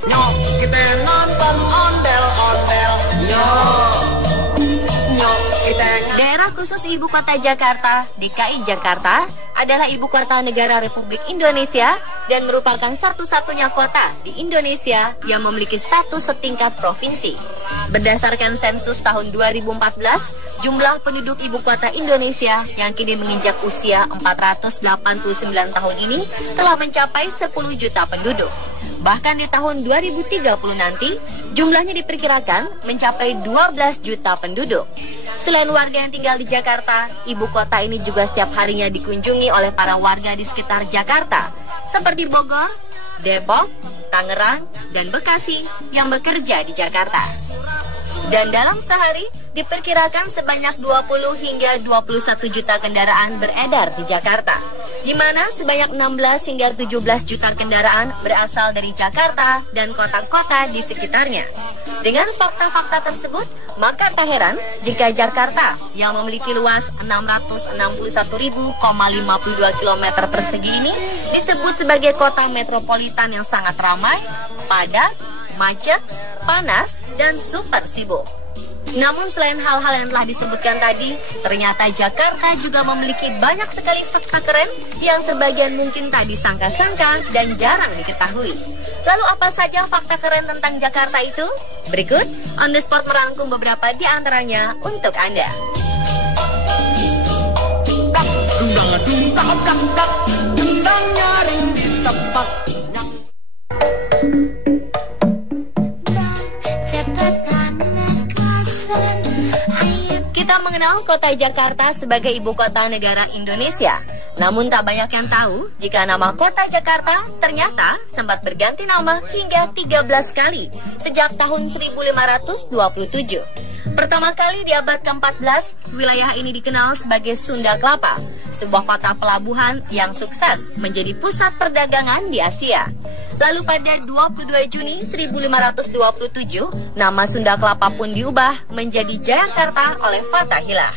Nyok, kita nonton ondel-ondel. Nyok, kita Daerah khusus Ibu Kota Jakarta, DKI Jakarta, adalah Ibu Kota Negara Republik Indonesia dan merupakan satu-satunya kota di Indonesia yang memiliki status setingkat provinsi. Berdasarkan sensus tahun 2014, jumlah penduduk Ibu Kota Indonesia yang kini menginjak usia 489 tahun ini telah mencapai 10 juta penduduk. Bahkan di tahun 2030 nanti, jumlahnya diperkirakan mencapai 12 juta penduduk. Selain warga yang tinggal di Jakarta, ibu kota ini juga setiap harinya dikunjungi oleh para warga di sekitar Jakarta, seperti Bogor, Depok, Tangerang, dan Bekasi yang bekerja di Jakarta. Dan dalam sehari, diperkirakan sebanyak 20 hingga 21 juta kendaraan beredar di Jakarta, di mana sebanyak 16 hingga 17 juta kendaraan berasal dari Jakarta dan kota-kota di sekitarnya. Dengan fakta-fakta tersebut, maka tak heran jika Jakarta yang memiliki luas 661.052 km persegi ini disebut sebagai kota metropolitan yang sangat ramai, padat, macet, panas, dan super sibuk. Namun selain hal-hal yang telah disebutkan tadi, ternyata Jakarta juga memiliki banyak sekali fakta keren yang sebagian mungkin tak disangka-sangka dan jarang diketahui. Lalu apa saja fakta keren tentang Jakarta itu? Berikut On The Spot merangkum beberapa di antaranya untuk Anda. Kita mengenal kota Jakarta sebagai ibu kota negara Indonesia. Namun tak banyak yang tahu jika nama kota Jakarta ternyata sempat berganti nama hingga 13 kali sejak tahun 1527. Pertama kali di abad ke-14, wilayah ini dikenal sebagai Sunda Kelapa, sebuah kota pelabuhan yang sukses menjadi pusat perdagangan di Asia. Lalu pada 22 Juni 1527, nama Sunda Kelapa pun diubah menjadi Jayakarta oleh Fatahillah.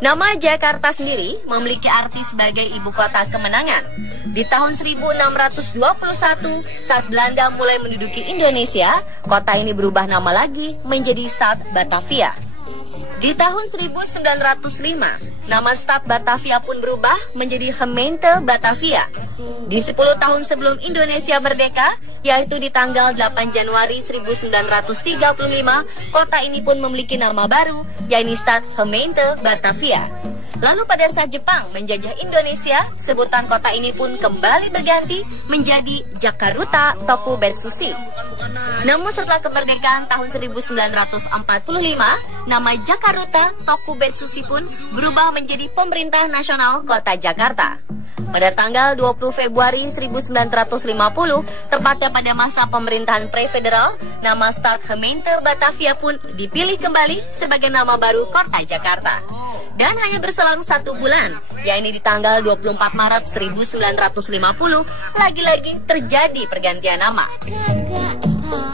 Nama Jakarta sendiri memiliki arti sebagai ibu kota kemenangan. Di tahun 1621, saat Belanda mulai menduduki Indonesia, kota ini berubah nama lagi menjadi Stad Batavia. Di tahun 1905, nama Stad Batavia pun berubah menjadi Gemeente Batavia. Di 10 tahun sebelum Indonesia merdeka, yaitu di tanggal 8 Januari 1935, kota ini pun memiliki nama baru, yakni Stad Gemeente Batavia. Lalu pada saat Jepang menjajah Indonesia, sebutan kota ini pun kembali berganti menjadi Jakarta Tokubetsushi. Namun setelah kemerdekaan tahun 1945, nama Jakarta Tokubetsushi pun berubah menjadi Pemerintah Nasional Kota Jakarta. Pada tanggal 20 Februari 1950, tepatnya pada masa pemerintahan pre-federal, nama Stad Gemeente Batavia pun dipilih kembali sebagai nama baru Kota Jakarta. Dan hanya berselang 1 bulan, yakni di tanggal 24 Maret 1950, lagi-lagi terjadi pergantian nama.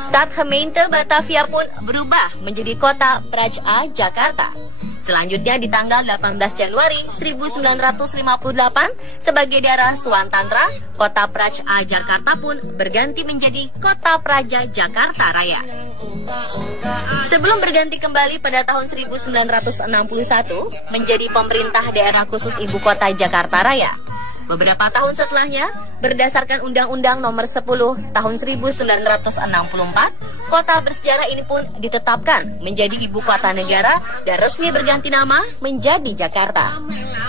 Stad Gemeente Batavia pun berubah menjadi Kota Praja Jakarta. Selanjutnya di tanggal 18 Januari 1958, sebagai daerah Swantantra, Kota Praja Jakarta pun berganti menjadi Kota Praja Jakarta Raya. Sebelum berganti kembali pada tahun 1961 menjadi pemerintah daerah khusus ibu kota Jakarta Raya. Beberapa tahun setelahnya, berdasarkan Undang-Undang Nomor 10 Tahun 1964, kota bersejarah ini pun ditetapkan menjadi ibu kota negara dan resmi berganti nama menjadi Jakarta.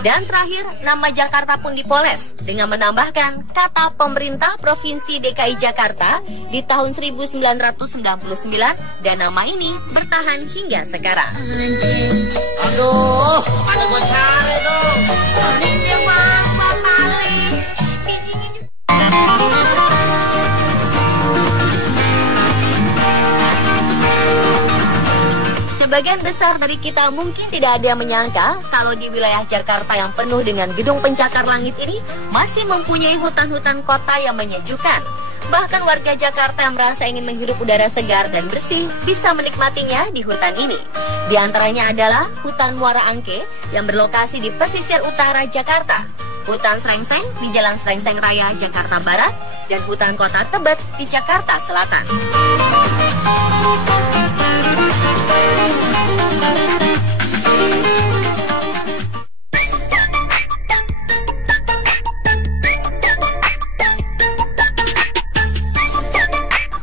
Dan terakhir, nama Jakarta pun dipoles dengan menambahkan kata pemerintah Provinsi DKI Jakarta di tahun 1999 dan nama ini bertahan hingga sekarang. Aduh, ada gue cari dong. Ini mah paling. Sebagian besar dari kita mungkin tidak ada yang menyangka kalau di wilayah Jakarta yang penuh dengan gedung pencakar langit ini masih mempunyai hutan-hutan kota yang menyejukkan. Bahkan warga Jakarta yang merasa ingin menghirup udara segar dan bersih bisa menikmatinya di hutan ini. Di antaranya adalah Hutan Muara Angke yang berlokasi di pesisir utara Jakarta, Hutan Srengseng di Jalan Srengseng Raya, Jakarta Barat, dan hutan kota Tebet di Jakarta Selatan.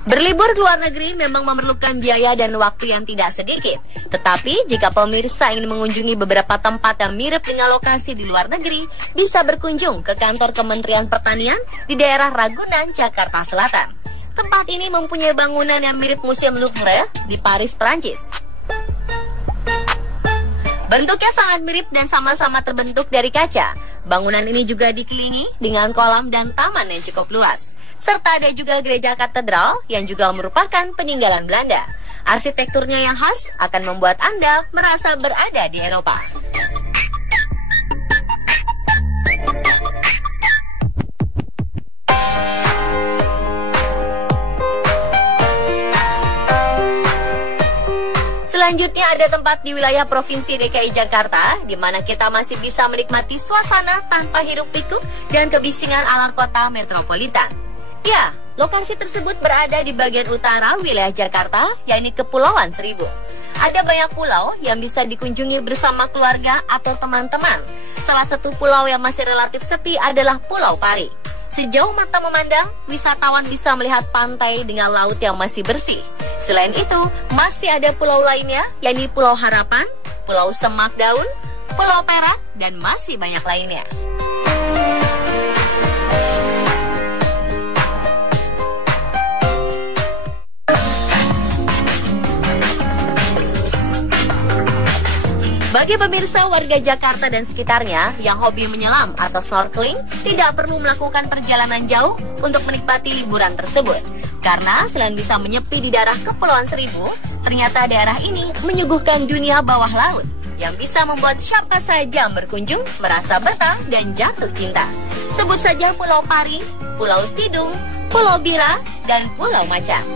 Berlibur ke luar negeri memang memerlukan biaya dan waktu yang tidak sedikit. Tetapi jika pemirsa ingin mengunjungi beberapa tempat yang mirip dengan lokasi di luar negeri, bisa berkunjung ke kantor Kementerian Pertanian di daerah Ragunan, Jakarta Selatan. Tempat ini mempunyai bangunan yang mirip Museum Louvre di Paris, Prancis. Bentuknya sangat mirip dan sama-sama terbentuk dari kaca. Bangunan ini juga dikelilingi dengan kolam dan taman yang cukup luas. Serta ada juga gereja katedral yang juga merupakan peninggalan Belanda. Arsitekturnya yang khas akan membuat Anda merasa berada di Eropa. Selanjutnya ada tempat di wilayah Provinsi DKI Jakarta, di mana kita masih bisa menikmati suasana tanpa hiruk-pikuk dan kebisingan ala kota metropolitan. Ya, lokasi tersebut berada di bagian utara wilayah Jakarta, yakni Kepulauan Seribu. Ada banyak pulau yang bisa dikunjungi bersama keluarga atau teman-teman. Salah satu pulau yang masih relatif sepi adalah Pulau Pari. Sejauh mata memandang, wisatawan bisa melihat pantai dengan laut yang masih bersih. Selain itu, masih ada pulau lainnya, yakni Pulau Harapan, Pulau Semak Daun, Pulau Perak, dan masih banyak lainnya. Bagi pemirsa warga Jakarta dan sekitarnya yang hobi menyelam atau snorkeling, tidak perlu melakukan perjalanan jauh untuk menikmati liburan tersebut. Karena selain bisa menyepi di daerah Kepulauan Seribu, ternyata daerah ini menyuguhkan dunia bawah laut yang bisa membuat siapa saja yang berkunjung merasa betah dan jatuh cinta. Sebut saja Pulau Pari, Pulau Tidung, Pulau Bira, dan Pulau Macan.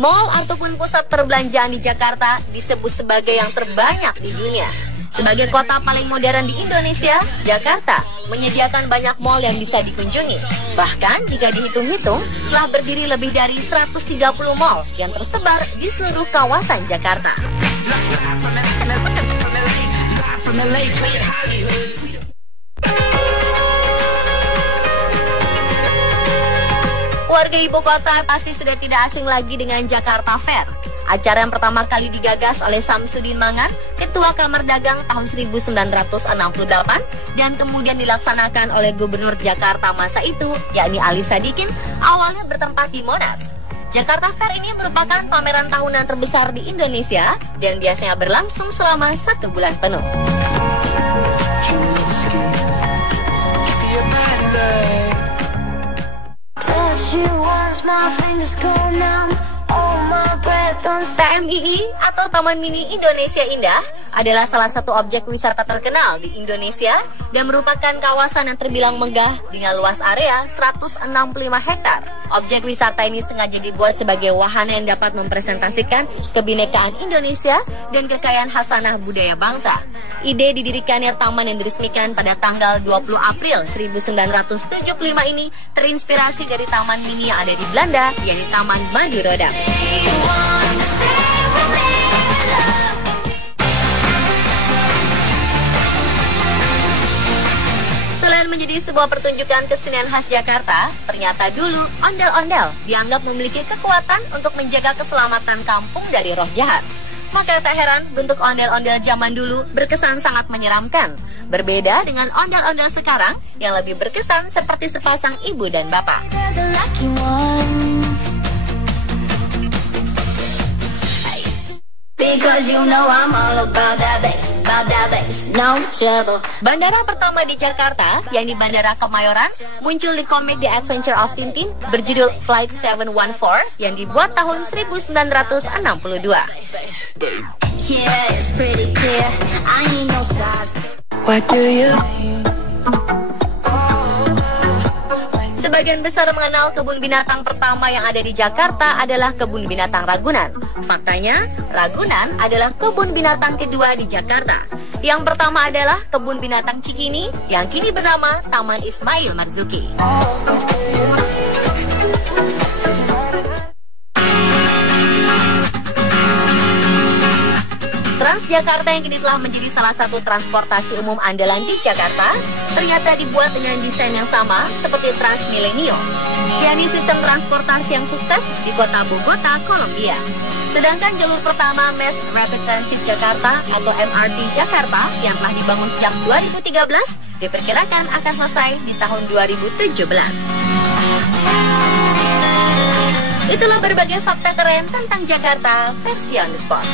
Mall ataupun pusat perbelanjaan di Jakarta disebut sebagai yang terbanyak di dunia. Sebagai kota paling modern di Indonesia, Jakarta menyediakan banyak mall yang bisa dikunjungi. Bahkan jika dihitung-hitung, telah berdiri lebih dari 130 mall yang tersebar di seluruh kawasan Jakarta. Warga ibu kota pasti sudah tidak asing lagi dengan Jakarta Fair. Acara yang pertama kali digagas oleh Samsudin Mangan, Ketua Kamar Dagang tahun 1968, dan kemudian dilaksanakan oleh Gubernur Jakarta masa itu, yakni Ali Sadikin, awalnya bertempat di Monas. Jakarta Fair ini merupakan pameran tahunan terbesar di Indonesia dan biasanya berlangsung selama 1 bulan penuh. TMII atau Taman Mini Indonesia Indah adalah salah satu objek wisata terkenal di Indonesia dan merupakan kawasan yang terbilang megah dengan luas area 165 hektar. Objek wisata ini sengaja dibuat sebagai wahana yang dapat mempresentasikan kebinekaan Indonesia dan kekayaan khasanah budaya bangsa. Ide didirikannya taman yang diresmikan pada tanggal 20 April 1975 ini terinspirasi dari taman mini yang ada di Belanda, yakni Taman Madu Rodam. Selain menjadi sebuah pertunjukan kesenian khas Jakarta, ternyata dulu ondel-ondel dianggap memiliki kekuatan untuk menjaga keselamatan kampung dari roh jahat. Maka tak heran bentuk ondel-ondel zaman dulu berkesan sangat menyeramkan. Berbeda dengan ondel-ondel sekarang yang lebih berkesan seperti sepasang ibu dan bapak. Bandara pertama di Jakarta, yakni Bandara Kemayoran, muncul di komik The Adventure of Tintin berjudul Flight 714 yang dibuat tahun 1962. Sebagian besar mengenal kebun binatang pertama yang ada di Jakarta adalah kebun binatang Ragunan. Faktanya, Ragunan adalah kebun binatang kedua di Jakarta. Yang pertama adalah kebun binatang Cikini yang kini bernama Taman Ismail Marzuki. Transjakarta yang kini telah menjadi salah satu transportasi umum andalan di Jakarta ternyata dibuat dengan desain yang sama seperti Trans Milenio, yakni sistem transportasi yang sukses di kota Bogota, Kolombia. Sedangkan jalur pertama Mass Rapid Transit Jakarta atau MRT Jakarta yang telah dibangun sejak 2013 diperkirakan akan selesai di tahun 2017. Itulah berbagai fakta keren tentang Jakarta versi on the spot.